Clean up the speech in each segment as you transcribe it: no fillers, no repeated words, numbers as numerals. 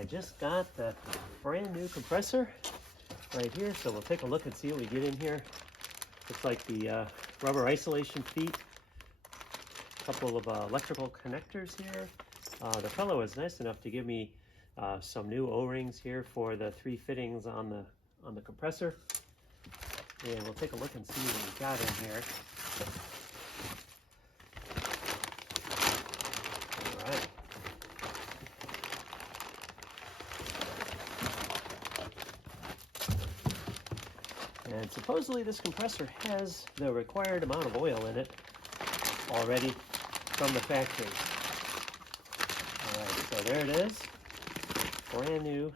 I just got the brand new compressor right here, so we'll take a look and see what we get in here. Looks like the rubber isolation feet, a couple of electrical connectors here. The fellow was nice enough to give me some new O-rings here for the 3 fittings on the compressor, and we'll take a look and see what we got in here. All right. And supposedly this compressor has the required amount of oil in it already from the factory. Alright, so there it is. Brand new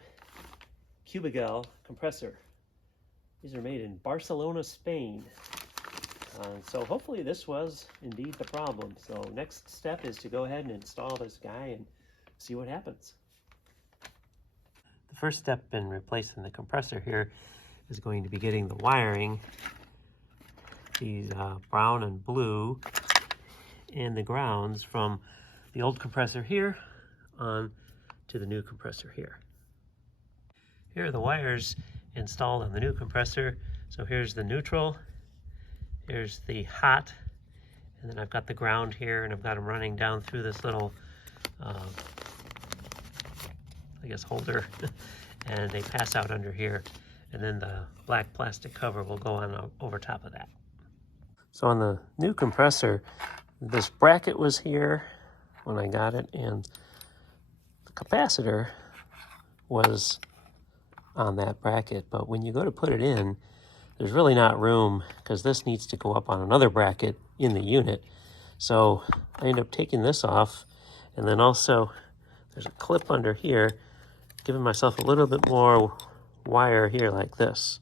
Cubigel compressor. These are made in Barcelona, Spain. So hopefully this was indeed the problem. So next step is to go ahead and install this guy and see what happens. The first step in replacing the compressor here is going to be getting the wiring, these brown and blue, and the grounds from the old compressor here on to the new compressor here. Here are the wires installed on the new compressor. So here's the neutral, here's the hot, and then I've got the ground here, and I've got them running down through this little I guess holder and they pass out under here, and then the black plastic cover will go on over top of that. So on the new compressor, this bracket was here when I got it, and the capacitor was on that bracket, but when you go to put it in, there's really not room because this needs to go up on another bracket in the unit. So I end up taking this off, and then also there's a clip under here, giving myself a little bit more wire here like this.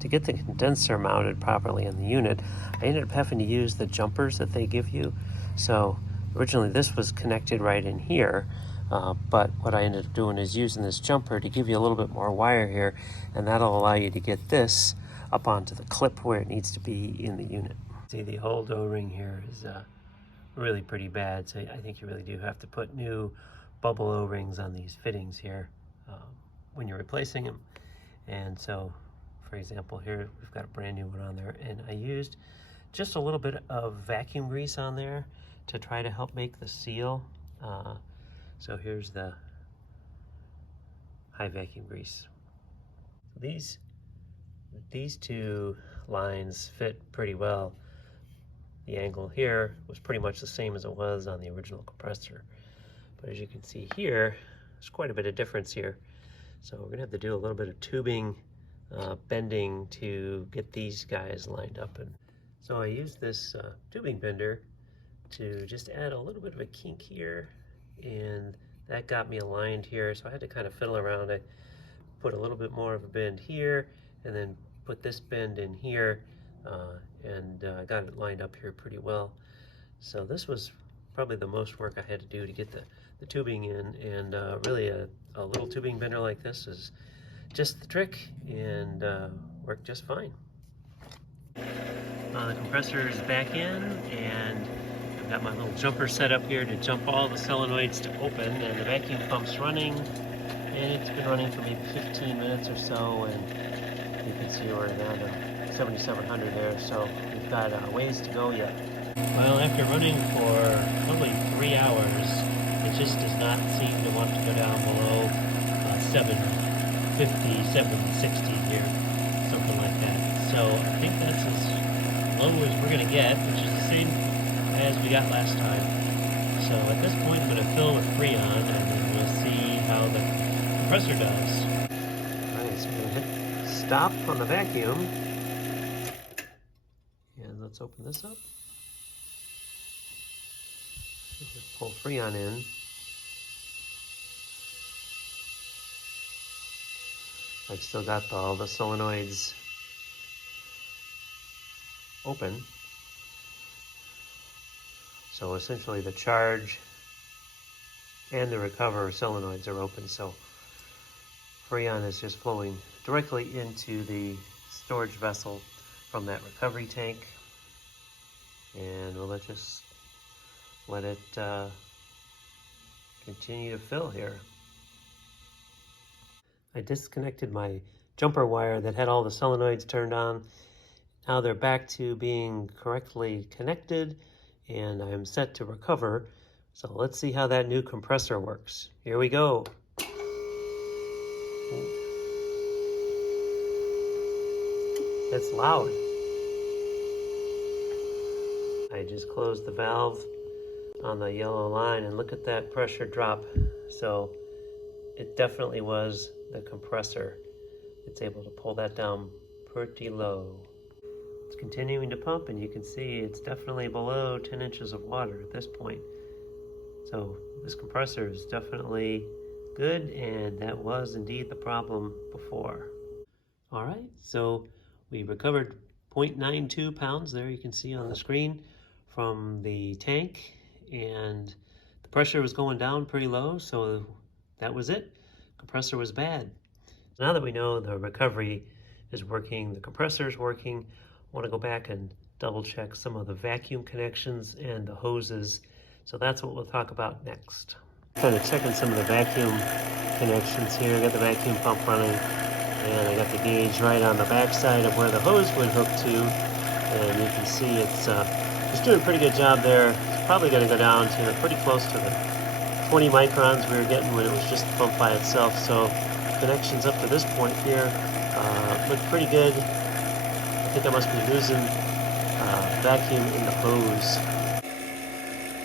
To get the condenser mounted properly in the unit, I ended up having to use the jumpers that they give you. So originally this was connected right in here, but what I ended up doing is using this jumper to give you a little bit more wire here, and that'll allow you to get this up onto the clip where it needs to be in the unit. See, the old O-ring here is really pretty bad, so I think you really do have to put new bubble O-rings on these fittings here when you're replacing them. And so, for example, here we've got a brand new one on there, and I used just a little bit of vacuum grease on there to try to help make the seal. So here's the high vacuum grease. These two lines fit pretty well. The angle here was pretty much the same as it was on the original compressor. But as you can see here, there's quite a bit of difference here. So we're gonna have to do a little bit of tubing bending to get these guys lined up. And so I used this tubing bender to just add a little bit of a kink here, and that got me aligned here. So I had to kind of fiddle around. I put a little bit more of a bend here, and then put this bend in here, and got it lined up here pretty well. So this was probably the most work I had to do to get the tubing in, and really a little tubing bender like this is just the trick, and worked just fine. The compressor is back in, and I've got my little jumper set up here to jump all the solenoids to open, and the vacuum pump's running, and it's been running for maybe 15 minutes or so, and you can see we're down to 7,700 there, so we've got ways to go yet. Well, after running for probably 3 hours, it just does not seem to want to go down below 750, 760 here, something like that. So I think that's as low as we're going to get, which is the same as we got last time. So at this point I'm going to fill with Freon, and then we'll see how the compressor does. Alright, so we're going to hit stop on the vacuum, and let's open this up. Let's pull Freon in. I've still got all the solenoids open. So essentially the charge and the recover solenoids are open. So Freon is just flowing directly into the storage vessel from that recovery tank. And we'll just let it continue to fill here. I disconnected my jumper wire that had all the solenoids turned on. Now they're back to being correctly connected and I'm set to recover. So let's see how that new compressor works. Here we go. That's loud. I just closed the valve on the yellow line and look at that pressure drop. So it definitely was the compressor. It's able to pull that down pretty low. It's continuing to pump and you can see it's definitely below 10 inches of water at this point. So this compressor is definitely good, and that was indeed the problem before. All right, so we recovered 0.92 pounds there, you can see on the screen, from the tank, and the pressure was going down pretty low, so that was it. Compressor was bad. Now that we know the recovery is working, the compressor is working, I want to go back and double check some of the vacuum connections and the hoses. So that's what we'll talk about next. Kind of checking some of the vacuum connections here. I got the vacuum pump running, and I got the gauge right on the back side of where the hose would hook to, and you can see it's doing a pretty good job there. It's probably going to go down to pretty close to the 20 microns we were getting when it was just the pump by itself. So connections up to this point here look pretty good. I think I must be losing vacuum in the hose.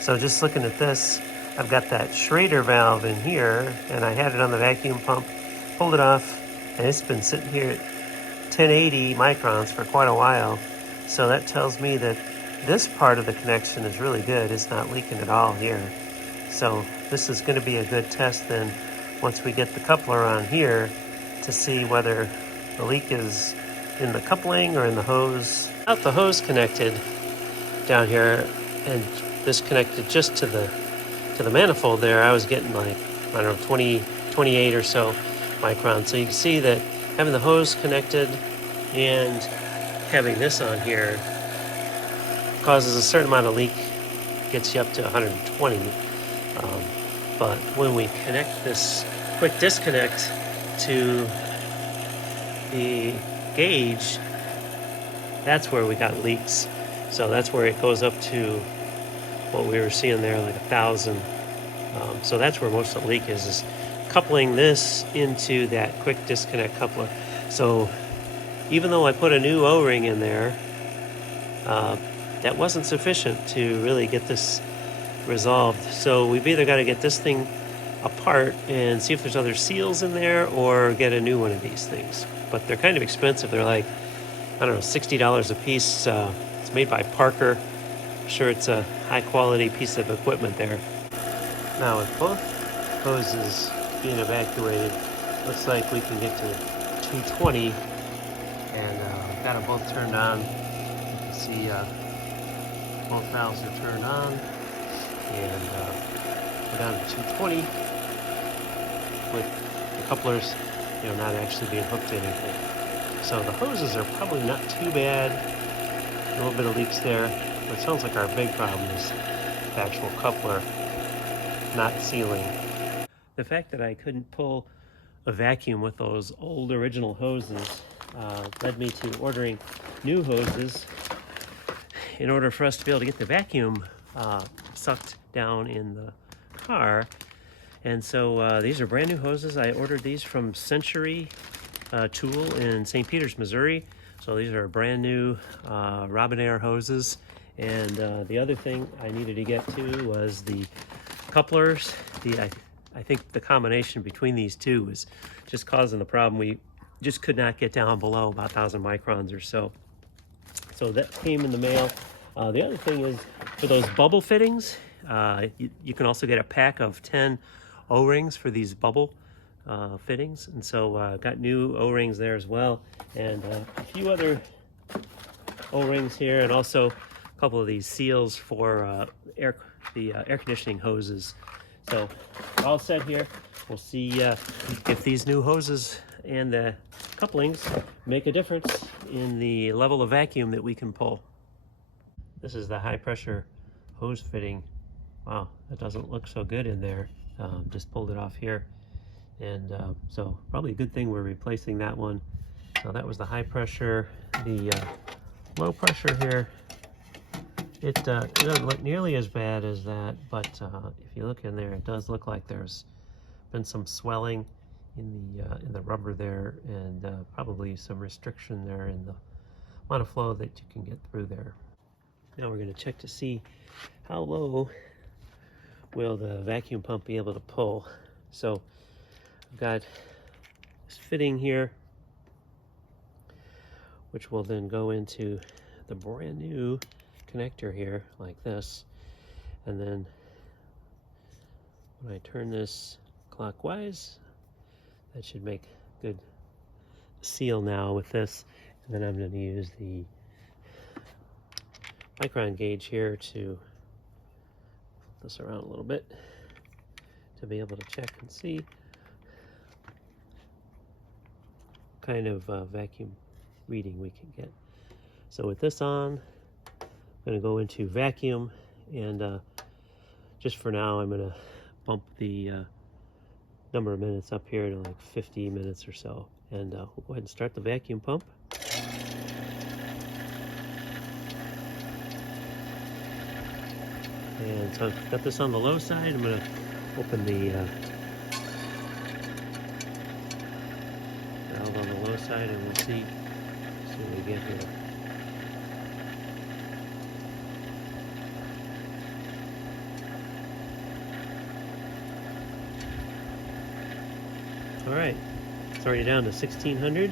So just looking at this, I've got that Schrader valve in here, and I had it on the vacuum pump, pulled it off, and it's been sitting here at 1080 microns for quite a while. So that tells me that this part of the connection is really good. It's not leaking at all here. So this is going to be a good test then once we get the coupler on here to see whether the leak is in the coupling or in the hose. Out the hose connected down here and this connected just to the manifold there, I was getting like, I don't know, 28 or so microns. So you can see that having the hose connected and having this on here causes a certain amount of leak, gets you up to 120. But when we connect this quick disconnect to the gauge, that's where we got leaks. So that's where it goes up to what we were seeing there, like 1,000. So that's where most of the leak is coupling this into that quick disconnect coupler. So even though I put a new O-ring in there, that wasn't sufficient to really get this resolved. So we've either got to get this thing apart and see if there's other seals in there, or get a new one of these things. But they're kind of expensive. They're like, I don't know, $60 a piece. It's made by Parker. I'm sure it's a high quality piece of equipment there. Now with both hoses being evacuated, looks like we can get to 220, and got them both turned on. You can see both valves are turned on, and we're down to 220 with the couplers, not actually being hooked to anything. So the hoses are probably not too bad. A little bit of leaks there, but it sounds like our big problem is the actual coupler not sealing. The fact that I couldn't pull a vacuum with those old original hoses led me to ordering new hoses in order for us to be able to get the vacuum sucked down in the car. And so these are brand new hoses. I ordered these from Century Tool in St. Peters, Missouri. So these are brand new Robinair hoses. And the other thing I needed to get to was the couplers. I think the combination between these two was just causing the problem. We just could not get down below about 1,000 microns or so. So that came in the mail. The other thing is, for those bubble fittings, you can also get a pack of 10 O-rings for these bubble fittings. And so got new O-rings there as well. And a few other O-rings here, and also a couple of these seals for the air conditioning hoses. So we're all set here. We'll see if these new hoses and the couplings make a difference in the level of vacuum that we can pull. This is the high pressure hose fitting. Wow, that doesn't look so good in there. Just pulled it off here, And so probably a good thing we're replacing that one. So that was the high pressure. The low pressure here, it doesn't look nearly as bad as that, but if you look in there, it does look like there's been some swelling in the rubber there, and probably some restriction there in the amount of flow that you can get through there. Now we're going to check to see how low will the vacuum pump be able to pull. So I've got this fitting here, which will then go into the brand new connector here like this. And then when I turn this clockwise, that should make good seal now with this. And then I'm going to use the micron gauge here to flip this around a little bit to be able to check and see what kind of vacuum reading we can get. So with this on, I'm going to go into vacuum, and just for now I'm going to bump the number of minutes up here to like 50 minutes or so, and we'll go ahead and start the vacuum pump. And so I've got this on the low side. I'm going to open the valve on the low side, and we'll see what we get here. All right, it's already down to 1600.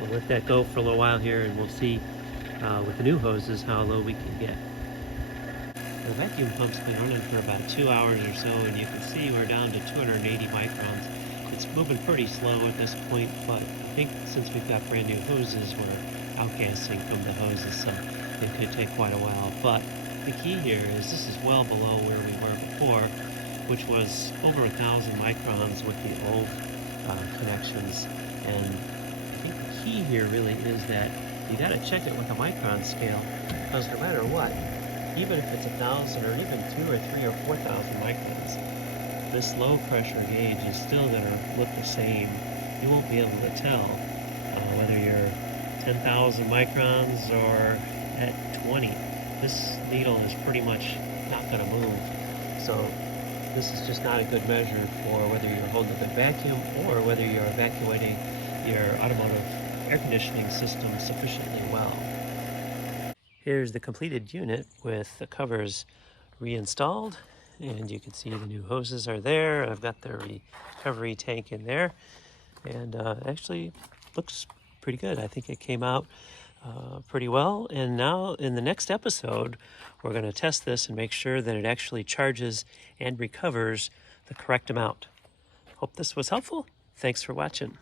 We'll let that go for a little while here, and we'll see with the new hoses how low we can get. The vacuum pump's been running for about 2 hours or so, and you can see we're down to 280 microns. It's moving pretty slow at this point, but I think since we've got brand new hoses, we're outgassing from the hoses, so it could take quite a while. But the key here is this is well below where we were before, which was over 1,000 microns with the old connections. And I think the key here really is that you got to check it with a micron scale, because no matter what, even if it's 1,000 or even 2 or 3 or 4,000 microns, this low pressure gauge is still going to look the same. You won't be able to tell whether you're 10,000 microns or at 20. This needle is pretty much not going to move. So this is just not a good measure for whether you're holding the vacuum or whether you're evacuating your automotive air conditioning system sufficiently well. Here's the completed unit with the covers reinstalled, and you can see the new hoses are there. I've got the recovery tank in there, and actually looks pretty good. I think it came out pretty well. And now in the next episode, we're going to test this and make sure that it actually charges and recovers the correct amount. Hope this was helpful. Thanks for watching.